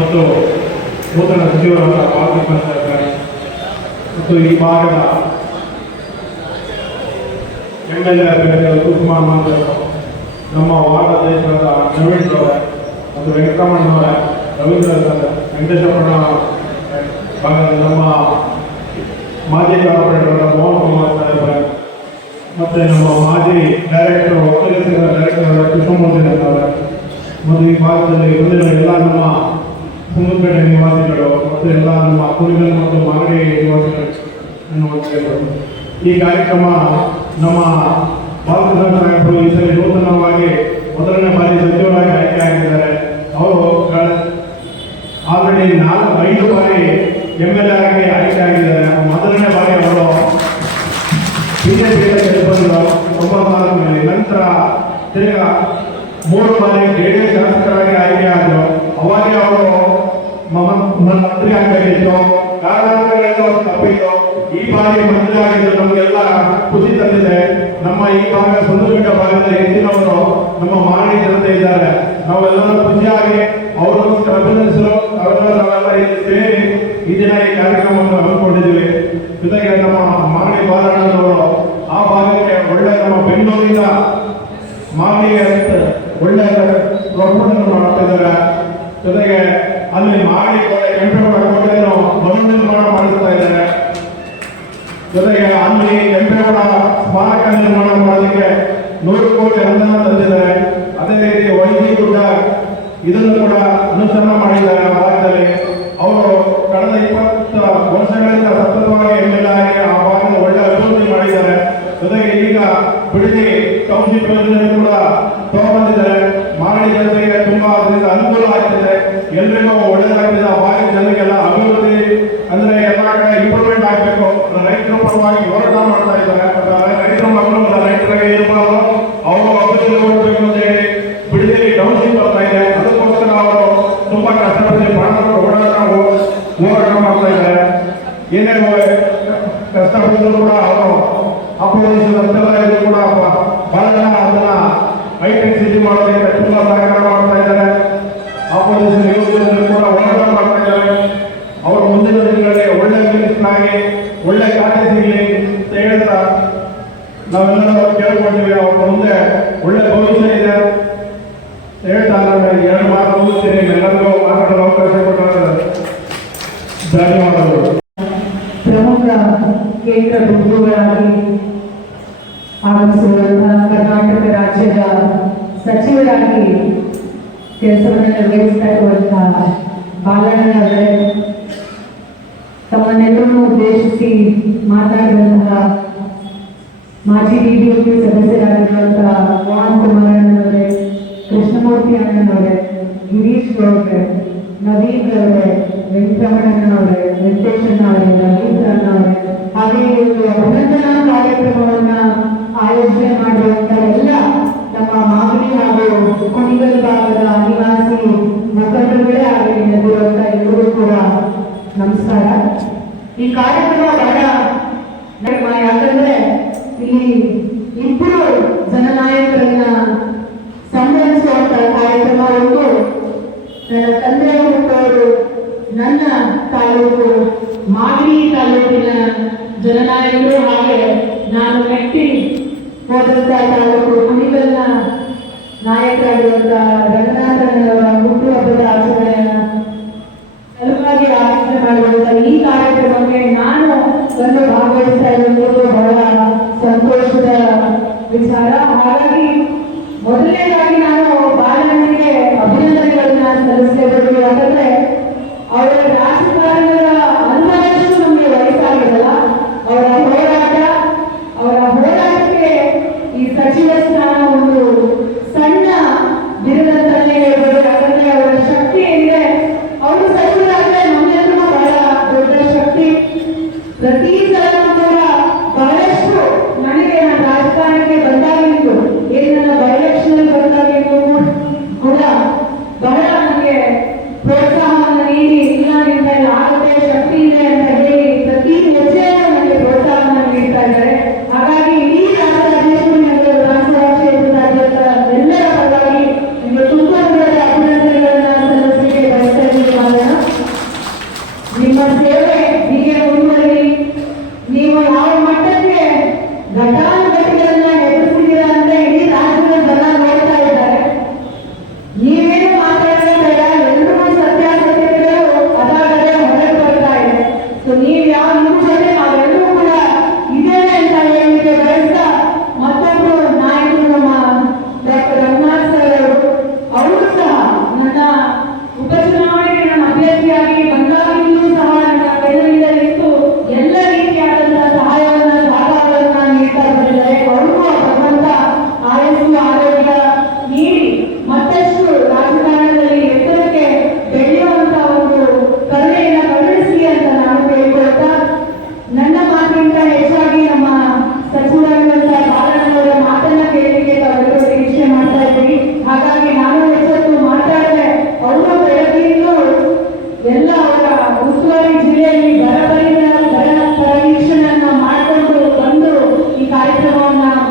ಮತ್ತು ನೂತನ ಸಚಿವರಾದ ಪಾರ್ಥಿವ ಸರ್ಕಾರಿ ಮತ್ತು ಈ ಭಾಗದ MLA ಅಭ್ಯರ್ಥಿಗಳು ಕುಮಾರ್ ಮಾಂತರು, ನಮ್ಮ ವಾರ್ಡ್ ಅಧ್ಯಕ್ಷರಾದ ನವೀನ್ ಅವರೇ ಮತ್ತು ವೆಂಕಟರಮಣ್ಣವರೇ, ರವೀಂದ್ರ ವೆಂಕಟೇಶ್ವರ ಭಾಗದ ನಮ್ಮ ಮಾಜಿ ಕಾರ್ಪೊರೇಟರ್ ಮೋಹನ್ ಕುಮಾರ್ ಸಾಹೇಬ್ರೆ ಮತ್ತು ನಮ್ಮ ಮಾಜಿ ಡೈರೆಕ್ಟರ್ ಒಕ್ಕಲಿಗ ಸಂಘದ ಡೈರೆಕ್ಟರ್ ಕೃಷ್ಣಮೂರ್ತಿ ಅವರೇ ಮತ್ತು ಈ ಭಾಗದಲ್ಲಿ ಬಂದಿರುವ ಎಲ್ಲ ನಮ್ಮ ಕುಂದಪೇಟೆ ನಿವಾಸಿಗಳು ಮತ್ತು ಎಲ್ಲ ನಮ್ಮ ಕುಣಿಗಲ್ ಮತ್ತು ಮಾಗಡಿ ನಿವಾಸಿಗಳು ಈ ಕಾರ್ಯಕ್ರಮ ನಮ್ಮ ಭಾರತ ಸಾಹೇಬರು ಈ ಸಲ ನೂತನವಾಗಿ ಮೊದಲನೇ ಬಾರಿ ಸಚಿವರಾಗಿ ಆಯ್ಕೆ ಆಗಿದ್ದಾರೆ. ಅವರು ಆಲ್ರೆಡಿ 5 ಬಾರಿ MLA ಆಗಿ ಆಯ್ಕೆ ಆಗಿದ್ದಾರೆ. ಮೊದಲನೇ ಬಾರಿ ಅವರು ಬಿಜೆಪಿಯಿಂದ ಗೆದ್ದುಕೊಂಡರು 94ರಲ್ಲಿ. ನಂತರ ತಿರ್ಗಾ 3 ಬಾರಿ JDS ಶಾಸಕರಾಗಿ ಆಯ್ಕೆ ಆದರು. ಅವಾಗ ಅವರು ಮಂತ್ರಿ ಆಗಬೇಕಿತ್ತು, ಕಾರಣಾಂತರಗಳಿಂದ ತಪ್ಪಿತ್ತು. ಈ ಬಾರಿ ಮಂತ್ರಿ ಆಗಿದ್ದು ನಮಗೆಲ್ಲ ಖುಷಿ ತಂದಿದೆ. ನಮ್ಮ ಈ ಭಾಗ ಕುಂದಪೇಟೆ ಭಾಗದಲ್ಲಿ ಹೆಚ್ಚಿನವರು ನಮ್ಮ ಮಾಗಡಿ ಜನತೆ ಇದ್ದಾರೆ. ನಾವೆಲ್ಲರೂ ಖುಷಿಯಾಗಿ ಅವರನ್ನು ಅಭಿನಂದಿಸಲು ನಾವೆಲ್ಲ ಇಲ್ಲಿ ಸೇರಿ ಈ ದಿನ ಈ ಕಾರ್ಯಕ್ರಮವನ್ನು ಹಮ್ಮಿಕೊಂಡಿದ್ದೀವಿ. ಜೊತೆಗೆ ನಮ್ಮ ಮಾಗಡಿ ಬಾಲಣ್ಣನವರು ಆ ಭಾಗಕ್ಕೆ ಒಳ್ಳೆ ನಮ್ಮ ಬೆಂಗಳೂರಿಂದ ಮಾಗಡಿಗೆ ಒಳ್ಳೆ ಪ್ರೊಫೆಷನ್ ಮಾಡ್ತಾ ಇದ್ದಾರೆ. ಜೊತೆಗೆ ಅಲ್ಲಿ ಮಾಗಡಿ ಕೆಂಪೇಗೌಡ ಕೋಟೆಯನ್ನು ಮರುನಿರ್ಮಾಣ ಮಾಡಿಸ್ತಾ ಇದ್ದಾರೆ. ಜೊತೆಗೆ ಅಲ್ಲಿ ಕೆಂಪೇಗೌಡ ಸ್ಮಾರಕ ನಿರ್ಮಾಣ ಮಾಡೋದಕ್ಕೆ 100 ಕೋಟಿ ಅನುದಾನ ತಂದಿದ್ದಾರೆ. ಅದೇ ರೀತಿ ವೈದ್ಯ ಗುಡ್ಡ ಇದನ್ನು ಕೂಡ ಅನುಷ್ಠಾನ ಮಾಡಿದ್ದಾರೆ. ಆ ಭಾಗದಲ್ಲಿ ಅವರು ಕಳೆದ 20 ವರ್ಷಗಳಿಂದ ಸತತವಾಗಿ MLA ಆಗಿ ಆ ಭಾಗದ ಒಳ್ಳೆ ಅಭಿವೃದ್ಧಿ ಮಾಡಿದ್ದಾರೆ. ಜೊತೆಗೆ ಈಗ ಬಿಡದಿ ಟೌನ್ಶಿಪ್ ಯೋಜನೆ ಕೂಡ ತಗೊಂಡಿದ್ದಾರೆ. ಮಾಗಡಿ ಜನತೆಗೆ ತುಂಬಾ ಅದರಿಂದ ಅನುಕೂಲ ಆಗ್ತಿದೆ. ಎಲ್ರಿಗೂ ಒಳ್ಳೆಯದಾಗಿದೆ. ಆ ಭಾಗದ ಜನರಿಗೆಲ್ಲ ಅಭಿವೃದ್ಧಿ ಅಂದ್ರೆ ಎಲ್ಲ ಕಡೆ ಇಂಪ್ರೂವ್ಮೆಂಟ್ ಆಗಬೇಕು. ರೈತರ ಪರವಾಗಿ ಹೋರಾಟ ಮಾಡ್ತಾ ಇದ್ದಾರೆ. ರೈತರ ಮಕ್ಕಳು ರೈತರಿಗೆ ಇರಬಾರ್ದು, ಅವರು ಅಭಿವೃದ್ಧಿ ಮಾಡಬೇಕು ಅಂತ ಹೇಳಿ ಬಿಡದಿ ಟೌನ್ಶಿಪ್ ಬರ್ತಾ ಇದೆ. ಅದಕ್ಕೋಸ್ಕರ ಅವರು ತುಂಬಾ ಕಷ್ಟಪಟ್ಟು ಹೋರಾಟ ಮಾಡ್ತಾ ಇದ್ದಾರೆ. ಏನೇ ಕಷ್ಟಪಟ್ಟರು ಕೂಡ ಅವರು ಅಪೋಸಿಷನ್ ಅಂತೆಲ್ಲ ಕೂಡ ಬಹಳ ಜನ ಅದನ್ನ ಹೈಟೆಕ್ ಸಿಟಿ ಮಾಡೋದಕ್ಕೆ ತುಂಬಾ ಸಹಕಾರ ಮಾಡ್ತಾ ಇದ್ದಾರೆ. ಅಪೋಸಿಷನ್ ಯುವಕರು ಕೂಡ ಹೋರಾಟ ಮಾಡ್ತಾ ಇದ್ದಾರೆ. ಅವರು ಮುಂದಿನ ದಿನಗಳಲ್ಲಿ ಒಳ್ಳೆ ಮಿನಿಸ್ಟರ್ ಆಗಿ ಒಳ್ಳೆ ಖಾತೆ ಸಿಗಲಿ ಅಂತ ಹೇಳ್ತಾ ನಾವೆಲ್ಲರೂ ಕೇಳ್ಕೊಂಡಿವಿ. ಅವ್ರ ಮುಂದೆ ಒಳ್ಳೆ ಭವಿಷ್ಯ ಇದೆ ಹೇಳ್ತಾ ನಾನು 2 ಮಾತು ಮುಗಿಸ್ತೀನಿ. ಎಲ್ಲರಿಗೂ ಮಾತಾಡಲು ಅವಕಾಶ ಕೊಟ್ಟಿದ್ದಾರೆ. ಧನ್ಯವಾದಗಳು. ಪ್ರಮುಖ ಕೇಂದ್ರ ಬಿಂದುಗಳಾಗಿ ಆಗಮಿಸಿರುವಂತಹ ಕರ್ನಾಟಕ ರಾಜ್ಯದ ಸಚಿವರಾಗಿ ಕೆಲಸವನ್ನು ನಿರ್ವಹಿಸ್ತಾ ಇರುವಂತಹ ಬಾಲಣ್ಣನವರೇ, ತಮ್ಮನ್ನೆಲ್ಲರನ್ನು ಉದ್ದೇಶಿಸಿ ಮಾತಾಡಿದಂತಹ ಮಾಜಿ BBMP ಸದಸ್ಯರಾಗಿರುವಂತಹ ಮೋಹನ್ ಕುಮಾರ್ ಅಣ್ಣನವರೇ, ಕೃಷ್ಣಮೂರ್ತಿ ಅಣ್ಣನವರೇ, ಗಿರೀಶ್ ಗೌಡ್ರೆ, ನವೀನ್ ಅವರೇ, ವೆಂಕಟರಮಣ್ಣನವರೇ, ವೆಂಕಟೇಶಣ್ಣವರೇ, ರವೀಂದ್ರ ಅವರೇ, ಹಾಗೆ ಅಭಿನಂದನಾ ಕಾರ್ಯಕ್ರಮವನ್ನ ಆಯೋಜನೆ ಮಾಡುವಂತ ಎಲ್ಲ ನಮ್ಮ ಮಾಗಡಿ ಹಾಗೂ ಕುಣಿಗಲ್ ಭಾಗದ ನಿವಾಸಿ ಮುಖಂಡರುಗಳೇ ಆಗಿ ನೆರೆದಿರುವಂತ ಎಲ್ಲರೂ ಕೂಡ ನಮಸ್ಕಾರ. ಈ ಕಾರ್ಯಕ್ರಮ ಬಹಳ ಯಾಕಂದ್ರೆ ಇಲ್ಲಿ 2 ಜನನಾಯಕರನ್ನ ಸಂಭ್ರಮಿಸುವಂತ ಕಾರ್ಯಕ್ರಮ. ಒಂದು ನನ್ನ ತಂದೆ ಹುಟ್ಟವರು ನನ್ನ ತಾಲೂಕು ಮಾಗಡಿ ತಾಲೂಕಿನ ಜನನಾಯಕರು, ಹಾಗೆ ನಾನು ಮೆಟ್ಟಿ ಹೋದಂತ ತಾಲೂಕು ಕುಣಿಗಲ್ನ ನಾಯಕರಾಗಿರುವಂತ ರಂಗನಾಥನವರ ಹುಟ್ಟುಹಬ್ಬದ ಆಚರಣೆಯನ್ನ ಸಲುವಾಗಿ ಆಚರಣೆ ಮಾಡುವಂತ ಈ ಕಾರ್ಯಕ್ರಮಕ್ಕೆ ನಾನು ಬಂದು ಭಾಗವಹಿಸ್ತಾ ಇರುವುದು ಬಹಳ ಸಂತೋಷದ ವಿಚಾರ. ಹಾಗಾಗಿ ಮೊದಲನೇದಾಗಿ ನಾನು ಬಾಲಣ್ಣನಿಗೆ ಅಭಿನಂದನೆಗಳನ್ನ ಸಲ್ಲಿಸಲೇಬೇಕು. ಯಾಕಂದ್ರೆ ಅವರ ರಾಜಕಾರಣದ ಅನುಭವಷ್ಟು ನಮಗೆ ವಯಸ್ಸಾಗಿರಲ್ಲ. ಅವರ ಹೋರಾಟಕ್ಕೆ ಈ ಸಚಿವ ಸ್ಥಾನ ಒಂದು ಸಣ್ಣ ಬಿರುದಂತಾನೆ ಹೇಳ್ಬೋದು. ಯಾಕಂದ್ರೆ ಅವರ ಶಕ್ತಿ ಏನಿದೆ, ಅವರು ಸಚಿವರಾದ್ರೆ ನಮ್ಮೆಲ್ಲರೂ ಬಹಳ ದೊಡ್ಡ ಶಕ್ತಿ. ಪ್ರತಿ ಸಲ ಕೂಡ ಬಹಳಷ್ಟು ನನಗೆ ರಾಜಕಾರಣಕ್ಕೆ ಬಂದಾಗಿತ್ತು, ಏನು ನನ್ನ ಬೈಲೆಕ್ಷನ್ ಬಂದಾಗಿತ್ತು ಕೂಡ ಬಹಳ ನನಗೆ ಪ್ರೋತ್ಸಾಹವನ್ನು ನೀಡಿ ಇಲ್ಲ ನಿನ್ನ ಆಗುತ್ತೆ, ಶಕ್ತಿ ಇದೆ ಕಾರ್ಯಕ್ರಮವನ್ನ